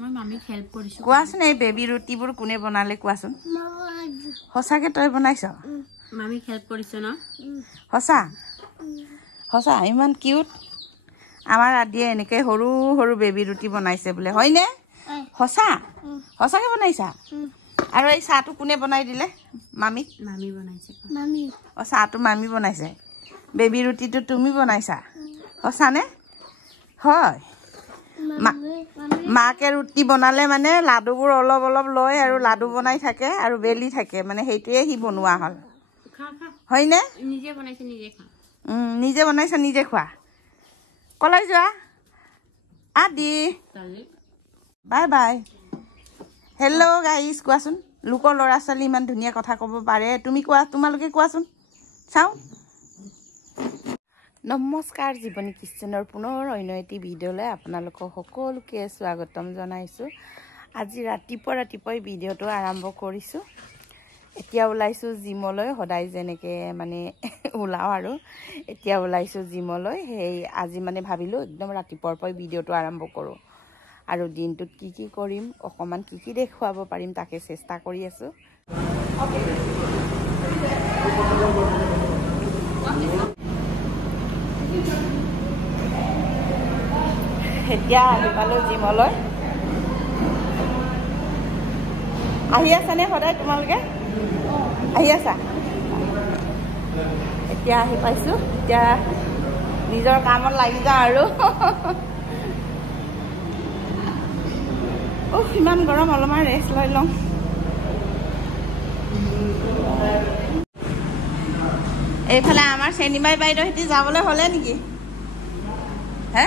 মই মামিক হেল্প কৰিছো কোৱাচোন এই বেবি ৰুটিবোৰ কোনে বনালে কোৱাচোন সঁচাকে তই বনাইছ মামিক হেল্প কৰিছ ন সঁচা সঁচা ইমান কিউট আমাৰ আদিয়ে এনেকে সৰু সৰু বেবি ৰুটি বনাইছে বোলে হয়নে সঁচা সঁচাকে বনাইছা আৰু এই চাহটো কোনে বনাই দিলে মামি বনাইছে অ চাহটো মামি বনাইছে বেবি ৰুটিটো তুমি বনাইছা সঁচানে হয় মাকে ৰুটি বনালে মানে লাডুবোৰ অলপ অলপ লয় আৰু লাডু বনাই থাকে আৰু বেলি থাকে মানে সেইটোৱে সি বনোৱা হ'ল হয়নে নিজে বনাইছে নিজে খা নিজে বনাইছা নিজে খোৱা কলৈ যোৱা আদি বাই বাই হেল্ল' গাইজ কোৱাচোন লোকৰ ল'ৰা ছোৱালী ইমান ধুনীয়া কথা ক'ব পাৰে তুমি কোৱা তোমালোকে কোৱাচোন চাওঁ নমস্কাৰ জীৱনী কিচেনৰ পুনৰ অন্য এটি ভিডিঅ'লৈ আপোনালোকক সকলোকে স্বাগতম জনাইছোঁ আজি ৰাতিপুৱাই ভিডিঅ'টো আৰম্ভ কৰিছোঁ এতিয়া ওলাইছোঁ জিমলৈ সদায় যেনেকৈ মানে ওলাওঁ আৰু এতিয়া ওলাইছোঁ জিমলৈ সেই আজি মানে ভাবিলোঁ একদম ৰাতিপুৱাৰ পৰাই ভিডিঅ'টো আৰম্ভ কৰোঁ আৰু দিনটোত কি কি কৰিম অকণমান কি কি দেখুৱাব পাৰিম তাকে চেষ্টা কৰি আছোঁ এতিয়া আহি পালোঁ জিমলৈ আহি আছানে সদায় তোমালোকে আহি আছা এতিয়া আহি পাইছোঁ এতিয়া নিজৰ কামত লাগি যাওঁ আৰু ইমান গৰম অলপমান ৰেষ্ট লৈ লওঁ এইফালে আমাৰ চেনিমাই বাইদেউ সিহঁতি যাবলৈ হ'লে নেকি হে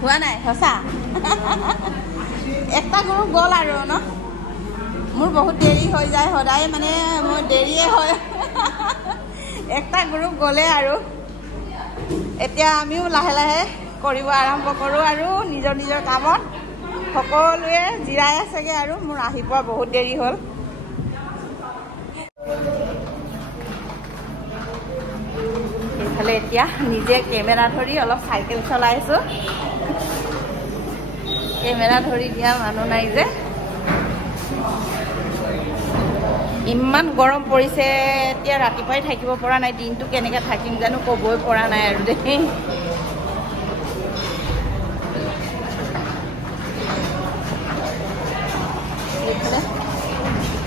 হোৱা নাই সঁচা একটা গ্ৰুপ গ'ল আৰু ন মোৰ বহুত দেৰি হৈ যায় সদায় মানে মোৰ দেৰিয়ে হয় একটা গ্ৰুপ গ'লে আৰু এতিয়া আমিও লাহে লাহে কৰিব আৰম্ভ কৰোঁ আৰু নিজৰ নিজৰ কামত সকলোৱে জিৰাই আছেগৈ আৰু মোৰ আহি পোৱা বহুত দেৰি হ'ল এইফালে এতিয়া নিজে কেমেৰা ধৰি অলপ চাইকেল চলাইছোঁ কেমেৰা ধৰি দিয়া মানুহ নাই যে ইমান গৰম পৰিছে এতিয়া ৰাতিপুৱাই থাকিব পৰা নাই দিনটো কেনেকৈ থাকিম জানো ক'বই পৰা নাই আৰু দেই এইফালে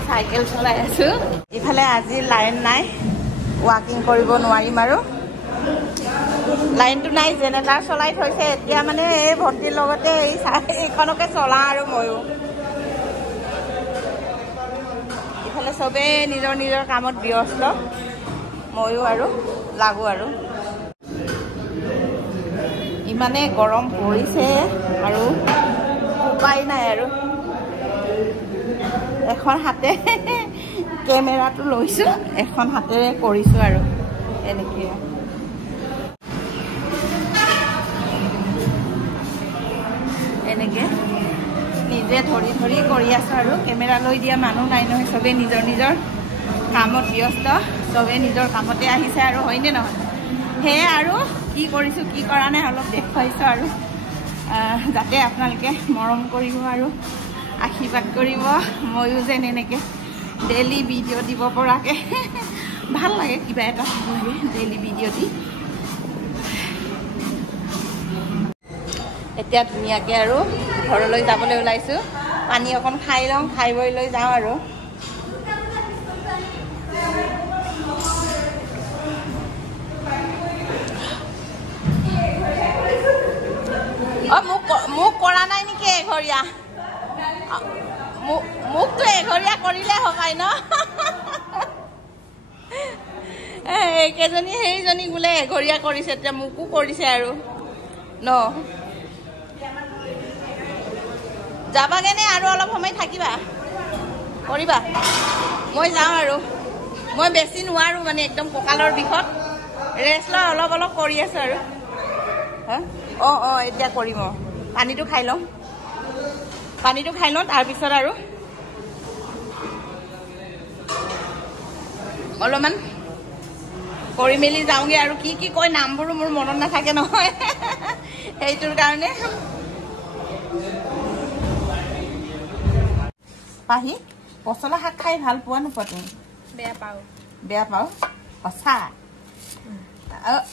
চাইকেল চলাই আছোঁ ইফালে আজি লাইন নাই ৱাকিং কৰিব নোৱাৰিম আৰু লাইনটো নাই জেনেৰেটাৰ চলাই থৈছে এতিয়া মানে এই ভণ্টিৰ লগতে এইখনকে চলাওঁ আৰু ময়ো ইফালে চবেই নিজৰ নিজৰ কামত ব্যস্ত ময়ো আৰু লাগো আৰু ইমানে গৰম পৰিছে আৰু উপায় নাই আৰু এখন হাতে কেমেৰাটো লৈছোঁ এখন হাতেৰে কৰিছোঁ আৰু এনেকৈ এনেকৈ নিজে ধৰি ধৰি কৰি আছোঁ আৰু কেমেৰা লৈ দিয়া মানুহ নাই নহয় চবেই নিজৰ নিজৰ কামত ব্যস্ত চবেই নিজৰ কামতে আহিছে আৰু হয়নে নহয় সেয়ে আৰু কি কৰিছোঁ কি কৰা নাই অলপ দেখুৱাইছোঁ আৰু যাতে আপোনালোকে মৰম কৰিব আৰু আশীৰ্বাদ কৰিব ময়ো যেন এনেকৈ ডেইলি ভিডিঅ' দিব পৰাকৈ ভাল লাগে কিবা এটা ভাল লাগে ডেইলি ভিডিঅ' দি এতিয়া ধুনীয়াকৈ আৰু ঘৰলৈ যাবলৈ ওলাইছোঁ পানী অকণ খাই লওঁ খাই বৈ লৈ যাওঁ আৰু মোক কৰা নাই নেকি এঘৰীয়া মোকতো এঘৰীয়া কৰিলে হবাই ন এইকেইজনী সেইজনী বোলে এঘৰীয়া কৰিছে এতিয়া মোকো কৰিছে আৰু ন যাবাগেনে আৰু অলপ সময় থাকিবা কৰিবা মই যাওঁ আৰু মই বেছি নোৱাৰোঁ মানে একদম কঁকালৰ বিষত ৰেষ্ট লৈ অলপ অলপ কৰি আছোঁ আৰু এতিয়া কৰিম পানীটো খাই লওঁ তাৰপিছত আৰু অলপমান কৰি মেলি যাওঁগৈ আৰু কি কি কয় নামবোৰো মোৰ মনত নাথাকে নহয় সেইটোৰ কাৰণে পাহি পচলা শাক খাই ভাল পোৱা নোপোৱা তুমি বেয়া পাওঁ সঁচা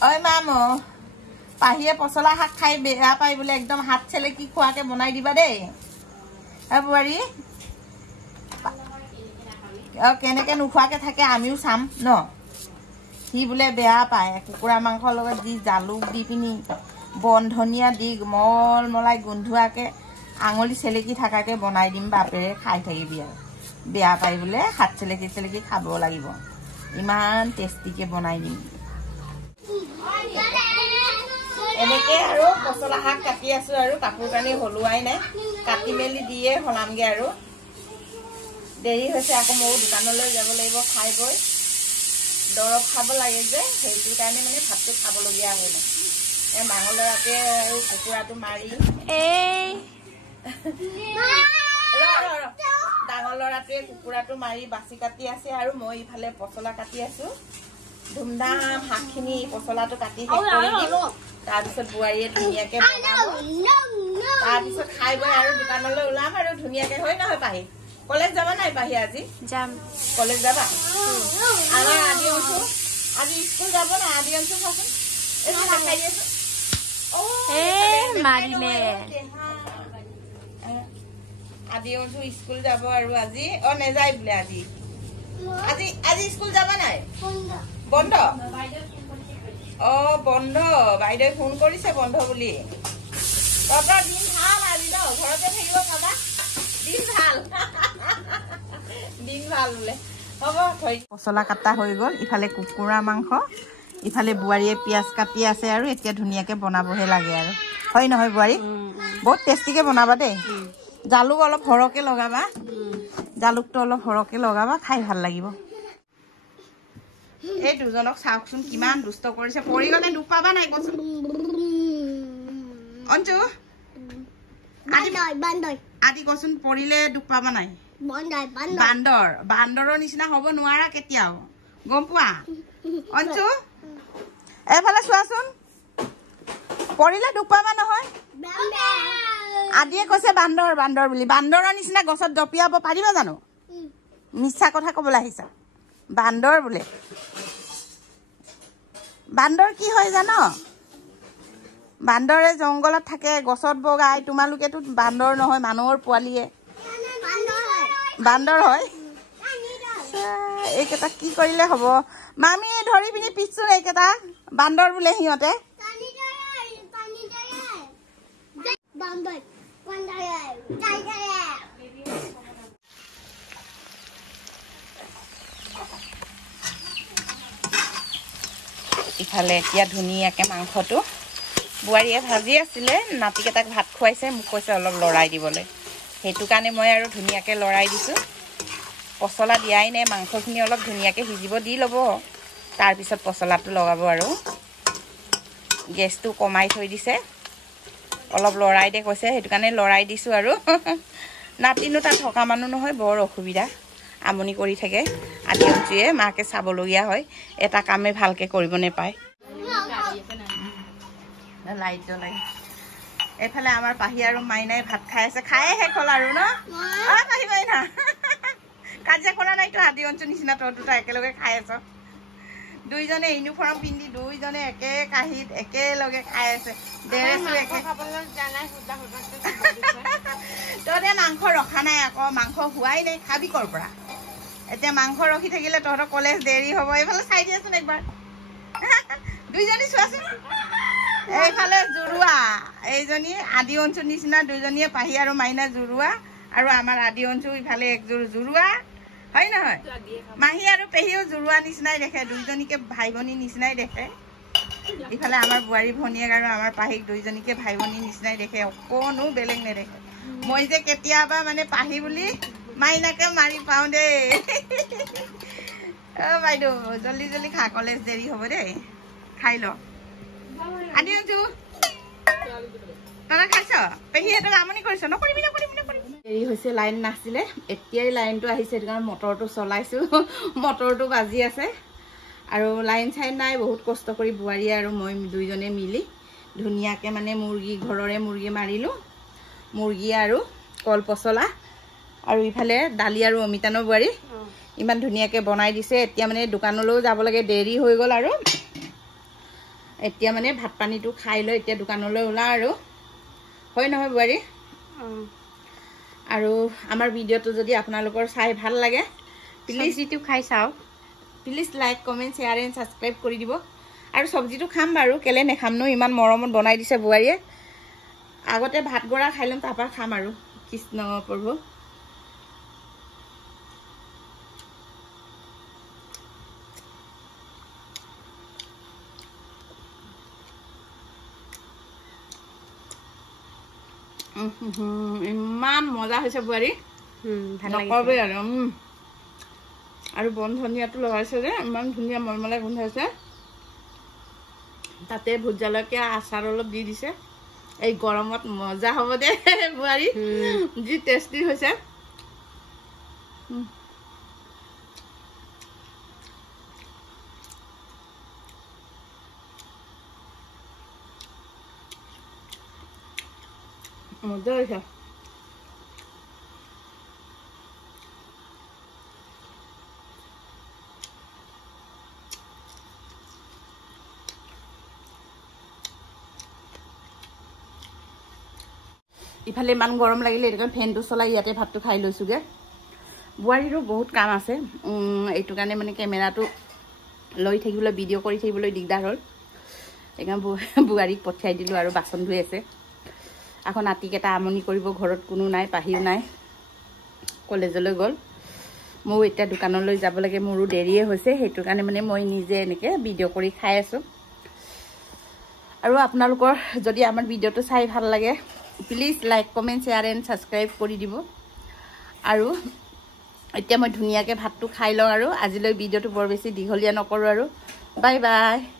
ঐ মাম পাহিয়ে পচলা শাক খাই বেয়া পাই বোলে একদম হাত চেলেকি খোৱাকে বনাই দিবা দেই বোৱাৰী কেনেকে নোখোৱাকে থাকে আমিও চাম ন সি বোলে বেয়া পায় কুকুৰা মাংসৰ লগত দি জালুক দি পিনি বন ধনিয়া দি মলাই গোন্ধোৱাকে আঙুলি চেলেকি থাকাকে বনাই দিম বাপেৰে খাই থাকিবি আৰু বেয়া পাই বোলে হাত চেলেকি খাব লাগিব ইমান টেষ্টিকে বনাই দিম এনেকে আৰু পচলা শাক কাটি আছো আৰু কাপোৰ কানি হলোৱাই নাই কাটি মেলি দিয়ে হলামগে আৰু দেৰি হৈছে আকৌ ময়ো দোকানলৈ যাব লাগিব খাই গৈ দৰৱ খাব লাগে যে সেইটো কাৰণে মানে ভাতটো খাবলগীয়া হয় নাই ডাঙৰ ল'ৰাটোৱে আৰু কুকুৰাটো মাৰি ডাঙৰ ল'ৰাটোৱে কুকুৰাটো মাৰি বাচি কাটি আছে আৰু মই ইফালে পচলা কাটি আছো ধুমধাম শাকখিনি পচলাটো কাটি তাৰপিছত বোৱাৰীয়ে ধুনীয়াকে তাৰপিছত খাই বৈ আৰু দোকানলৈ ওলাম আৰু ধুনীয়াকে হয় নহয় পাহি কলেজ যাবা নাই পাহি আজি যাম কলেজ যাবা আমাৰ আদি অংশু আজি স্কুল যাব না আদি অংশু চাচোন খাই দিছো আদি অংশু স্কুল যাব আৰু আজি নেযায় বোলে আজি আজি স্কুল যাবা নাই বন্ধ বন্ধ বাইদেউ ফোন কৰিছে বন্ধ বুলি তহঁতৰ দিন ভাল আজি ন ঘৰতে থাকিব পাবা দিন ভাল বোলে হ'ব পচলা কাটা হৈ গ'ল ইফালে কুকুৰা মাংস ইফালে বোৱাৰীয়ে পিঁয়াজ কাটি আছে আৰু এতিয়া ধুনীয়াকে বনাবহে লাগে আৰু হয় নহয় বোৱাৰী বহুত টেষ্টিকে বনাবা দেই জালুক অলপ সৰহকে লগাবা জালুকটো অলপ সৰহকে লগাবা খাই ভাল লাগিব এই দুজনক চাওকচোন কিমান দুষ্ট কৰিছে পৰি গ'লে দুখ পাবা নাই কচোন অঞ্জু আদি কচোন পৰিলে দুখ পাবা নাই বান্দৰৰ নিচিনা হ'ব নোৱাৰা কেতিয়াও গম পোৱা অঞ্জু এইফালে চোৱাচোন পৰিলে দুখ পাবা নহয় আদিয়ে কৈছে বান্দৰ বুলি বান্দৰৰ নিচিনা গছত জঁপিয়াব পাৰিবা জানো মিছা কথা ক'বলৈ আহিছা বান্দৰ বোলে বান্দৰ কি হয় জানো বান্দৰে জংগলত থাকে গছত বগাই তোমালোকেতো বান্দৰ নহয় মানুহৰ পোৱালিয়ে বান্দৰ হয় এইকেইটা কি কৰিলে হ'ব মামী ধৰি পিনি পিছচোন এইকেইটা বান্দৰ বোলে সিহঁতে ইফালে এতিয়া ধুনীয়াকে মাংসটো বোৱাৰীয়ে ভাজি আছিলে নাতিকেইটাক ভাত খুৱাইছে মোক কৈছে অলপ লৰাই দিবলৈ সেইটো কাৰণে মই আৰু ধুনীয়াকে লৰাই দিছোঁ পচলা দিয়াই নাই মাংসখিনি অলপ ধুনীয়াকে সিজিব দি ল'ব তাৰপিছত পচলাটো লগাব আৰু গেছটো কমাই থৈ দিছে অলপ লৰাই দে কৈছে সেইটো কাৰণে লৰাই দিছোঁ আৰু নাতিনো তাত থকা মানুহ নহয় বৰ অসুবিধা আমনি কৰি থাকে আদি অঞ্চুৱে মাকে চাবলগীয়া হয় এটা কামে ভালকে কৰিব নেপায় লাইট জ্বলাই এইফালে আমাৰ পাহি আৰু মাইনাই ভাত খাই আছে খায়ে শেষ হ'ল আৰু ন পাহি মাইনা কাজিয়া কৰা নাইতো আদি অঞ্চল নিচিনা তই দুটা একেলগে খাই আছ দুইজনে ইউনিফৰ্ম পিন্ধি দুইজনে একে কাঁহীত একেলগে খাই আছে ড্ৰেছো একে তহঁতে মাংস ৰখা নাই আকৌ মাংস হোৱাই নাই খাবি কৰ পৰা এতিয়া মাংস ৰখি থাকিলে তহঁতৰ কলেজ দেৰি হ'ব এইফালে চাই দিয়াচোন একবাৰ দুইজনী চোৱাচোন এইফালে জুৰুৱা এইজনী আদি অঞ্চল নিচিনা দুইজনীয়ে পাহি আৰু মাইনা জুৰুৱা আৰু আমাৰ আদি অঞ্চল ইফালে একযোৰ জুৰুৱা হয় নহয় মাহী আৰু পেহীও জুৰুৱা নিচিনাই দেখে দুইজনীকে ভাই ভনী নিচিনাই দেখে ইফালে আমাৰ বোৱাৰী ভনীয়েক আৰু আমাৰ পাহিক দুইজনীকে ভাই ভনী নিচিনাই দেখে অকণো বেলেগ নেদেখে মই যে কেতিয়াবা মানে পাহি বুলি মাইনাকে মাৰি পাওঁ দেই বাইদেউ জল্দি জল্দি খা কলেজ দেৰি হ'ব দেই খাই ল আদি অঞ্চু তই খাইছ পেহীহঁতক আমনি কৰিছ নকৰিবি দেৰি হৈছে লাইন নাছিলে এতিয়াই লাইনটো আহিছে সেইটো কাৰণে মটৰটো চলাইছোঁ মটৰটো বাজি আছে আৰু লাইন চাইন নাই বহুত কষ্ট কৰি বোৱাৰী আৰু মই দুইজনে মিলি ধুনীয়াকৈ মানে মুৰ্গী ঘৰৰে মুৰ্গী মাৰিলোঁ মুৰ্গী আৰু কল পচলা আৰু ইফালে দালি আৰু অমিতানৰ বোৱাৰী ইমান ধুনীয়াকৈ বনাই দিছে এতিয়া মানে দোকানলৈও যাব লাগে দেৰি হৈ গ'ল আৰু এতিয়া মানে ভাত পানীটো খাই লৈ এতিয়া দোকানলৈ ওলাওঁ আৰু হয় নহয় বোৱাৰী আৰু আমাৰ ভিডিঅ'টো যদি আপোনালোকৰ চাই ভাল লাগে প্লিজ যিটো খাই চাওক please like comment share and subscribe কৰি দিব আৰু চব্জিটো খাম বাৰু কেলে নেখাম নো ইমান মৰমত বনাই দিছে বোৱাৰীয়ে আগতে ভাত গৰা খাই ল'ম তাৰপৰা খাম আৰু কৃষ্ণ প্ৰভু ইমান মজা হৈছে বোৱাৰী নকবি আৰু বন ধনিয়াটো লগাইছে যে ইমান ধুনীয়া মলমলাই গোন্ধাইছে তাতে ভোট জলকীয়া আচাৰ অলপ দি দিছে এই গৰমত মজা হ'ব দে বোৱাৰী যি টেষ্টি হৈছে মজা হৈছে ইফালে ইমান গৰম লাগিলে এইটো কাৰণে ফেনটো চলাই ইয়াতে ভাতটো খাই লৈছোগে বোৱাৰীৰো বহুত কাম আছে এইটো কাৰণে মানে কেমেৰাটো লৈ থাকিবলৈ ভিডিঅ' কৰি থাকিবলৈ দিগদাৰ হ'ল সেইকাৰণে বোৱাৰীক পঠিয়াই দিলোঁ আৰু বাচন ধুই আছে আকৌ নাতিকেইটা আমনি কৰিব ঘৰত কোনো নাই পাহিও নাই কলেজলৈ গ'ল ময়ো এতিয়া দোকানলৈ যাব লাগে মোৰো দেৰিয়ে হৈছে সেইটো কাৰণে মানে মই নিজে এনেকৈ ভিডিঅ' কৰি খাই আছোঁ আৰু আপোনালোকৰ যদি আমাৰ ভিডিঅ'টো চাই ভাল লাগে please like comment share and subscribe কৰি দিব আৰু এতিয়া মই ধুনীয়াকৈ ভাতটো খাই লওঁ আৰু আজিলৈ ভিডিঅ'টো বৰ বেছি দীঘলীয়া নকৰোঁ আৰু বাই বাই